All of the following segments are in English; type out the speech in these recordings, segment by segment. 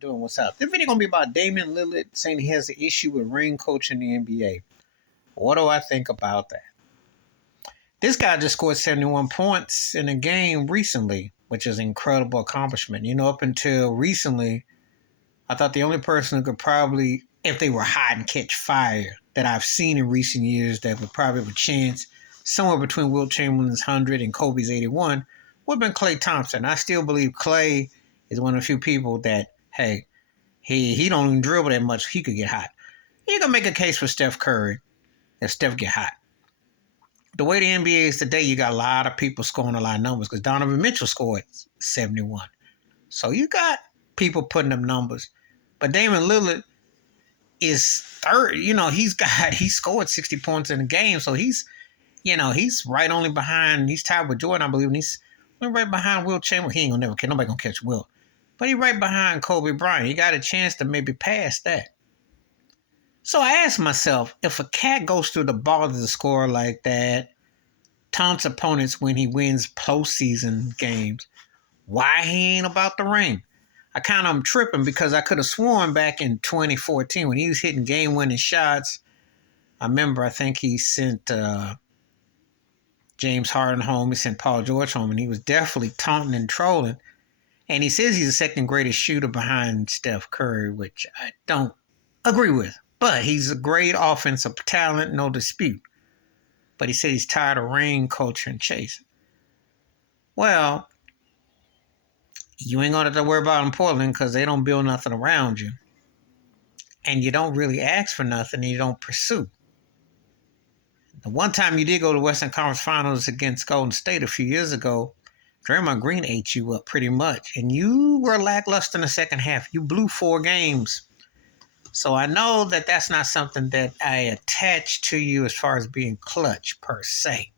doing what's up. This video gonna be about Damian Lillard saying he has an issue with ring coaching in the NBA. What do I think about that? This guy just scored 71 points in a game recently, which is an incredible accomplishment. You know, up until recently, I thought the only person who could probably, if they were hot and catch fire, that I've seen in recent years that would probably have a chance somewhere between Wilt Chamberlain's 100 and Kobe's 81 would have been Klay Thompson. I still believe Klay is one of the few people that, hey, he don't even dribble that much. He could get hot. You can make a case for Steph Curry if Steph get hot. The way the NBA is today, you got a lot of people scoring a lot of numbers because Donovan Mitchell scored 71. So you got people putting up numbers. But Damian Lillard is third. You know, he scored 60 points in a game. So he's right only behind. He's tied with Jordan, I believe. And he's right behind Wilt Chamberlain. He ain't gonna never catch. Nobody gonna catch Wilt. But he's right behind Kobe Bryant. He got a chance to maybe pass that. So I asked myself, if a cat goes through the ball to the score like that, taunts opponents when he wins postseason games, why he ain't about the ring? I kind of am tripping because I could have sworn back in 2014 when he was hitting game-winning shots, I think he sent James Harden home, he sent Paul George home, and he was definitely taunting and trolling. And he says he's the second greatest shooter behind Steph Curry, which I don't agree with. But he's a great offensive talent, no dispute. But he said he's tired of ring culture and chasing. Well, you ain't going to have to worry about in Portland because they don't build nothing around you. And you don't really ask for nothing and you don't pursue. The one time you did go to Western Conference Finals against Golden State a few years ago, Draymond Green ate you up pretty much. And you were lackluster in the second half. You blew 4 games. So I know that that's not something that I attach to you as far as being clutch per se.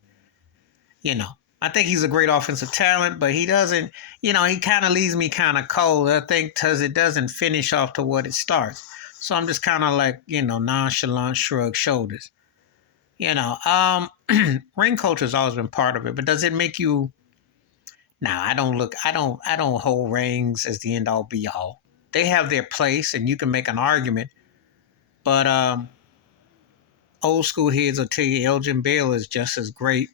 You know, I think he's a great offensive talent, but he doesn't, he kind of leaves me kind of cold. I think because it doesn't finish off to what it starts. So I'm just kind of like, nonchalant, shrug shoulders. Ring culture has always been part of it, but does it make you... Now, I don't hold rings as the end-all be-all. They have their place, and you can make an argument. But old school heads will tell you Elgin Baylor is just as great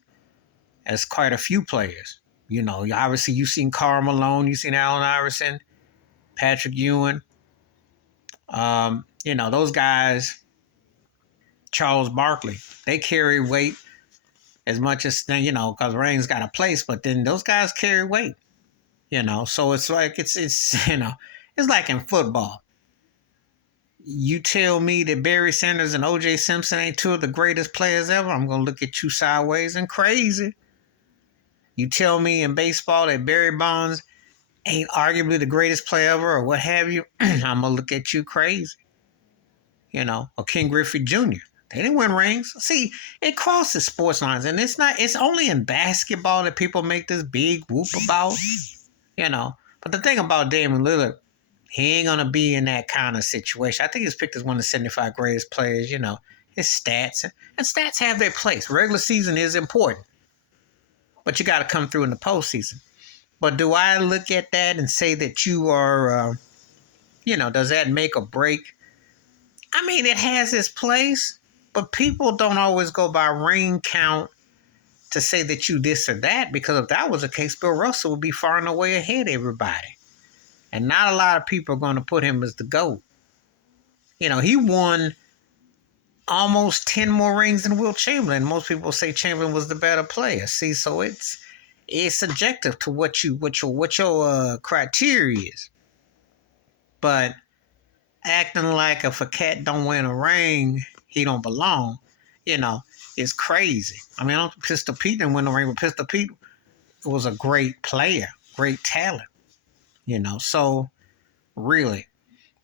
as quite a few players. Obviously you've seen Karl Malone, you've seen Allen Iverson, Patrick Ewing. Those guys, Charles Barkley, they carry weight as much as, because rings got a place, but then those guys carry weight. So it's like, it's like in football. You tell me that Barry Sanders and O.J. Simpson ain't 2 of the greatest players ever, I'm going to look at you sideways and crazy. You tell me in baseball that Barry Bonds ain't arguably the greatest player ever or what have you, I'm going to look at you crazy. Or Ken Griffey Jr. They didn't win rings. See, it crosses sports lines, and it's only in basketball that people make this big whoop about, But the thing about Damian Lillard, he ain't going to be in that kind of situation. I think he's picked as one of the 75 greatest players, his stats. And stats have their place. Regular season is important. But you got to come through in the postseason. But do I look at that and say that you are, does that make or break? I mean, it has its place. But people don't always go by ring count to say that you this or that. Because if that was the case, Bill Russell would be far and away ahead of everybody. And not a lot of people are going to put him as the GOAT. He won almost 10 more rings than Wilt Chamberlain. Most people say Chamberlain was the better player. See, so it's subjective to what your criteria is. But acting like if a cat don't win a ring, he don't belong, is crazy. I mean, Pistol Pete didn't win the ring, but Pistol Pete was a great player, great talent. So really,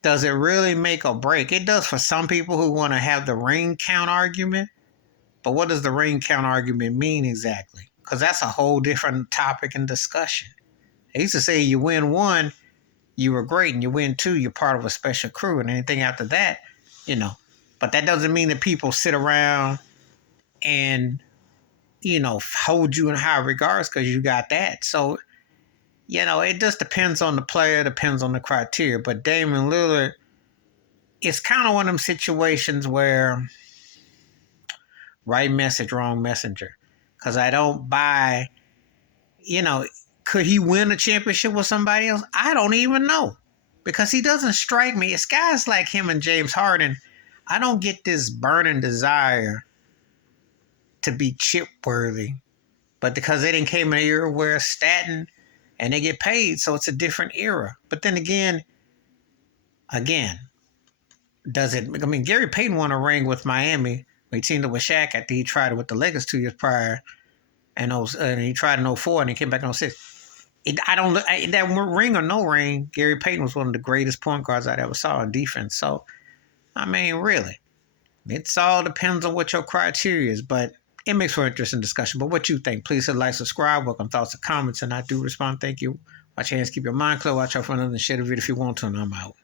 does it really make or break? It does for some people who want to have the ring count argument. But what does the ring count argument mean exactly? Because that's a whole different topic and discussion. They used to say you win 1, you were great, and you win 2, you're part of a special crew, and anything after that, But that doesn't mean that people sit around and, hold you in high regards because you got that. So It just depends on the player, depends on the criteria. But Damian Lillard, it's kind of one of them situations where right message, wrong messenger. Because I don't buy, you know, could he win a championship with somebody else? I don't even know. Because he doesn't strike me. It's guys like him and James Harden. I don't get this burning desire to be chip worthy. But because they didn't came in an era where Staten and they get paid, so it's a different era. But then again, does it? I mean, Gary Payton won a ring with Miami. He teamed up with Shaq after he tried it with the Lakers 2 years prior, and he tried in '04 and he came back in '06. That ring or no ring, Gary Payton was one of the greatest point guards I ever saw in defense. So, I mean, really, it's all depends on what your criteria is, but it makes for interesting discussion. But what you think? Please hit like, subscribe, welcome thoughts and comments, and I do respond. Thank you. Watch your hands, keep your mind clear, watch out for another, and share the video if you want to, and I'm out.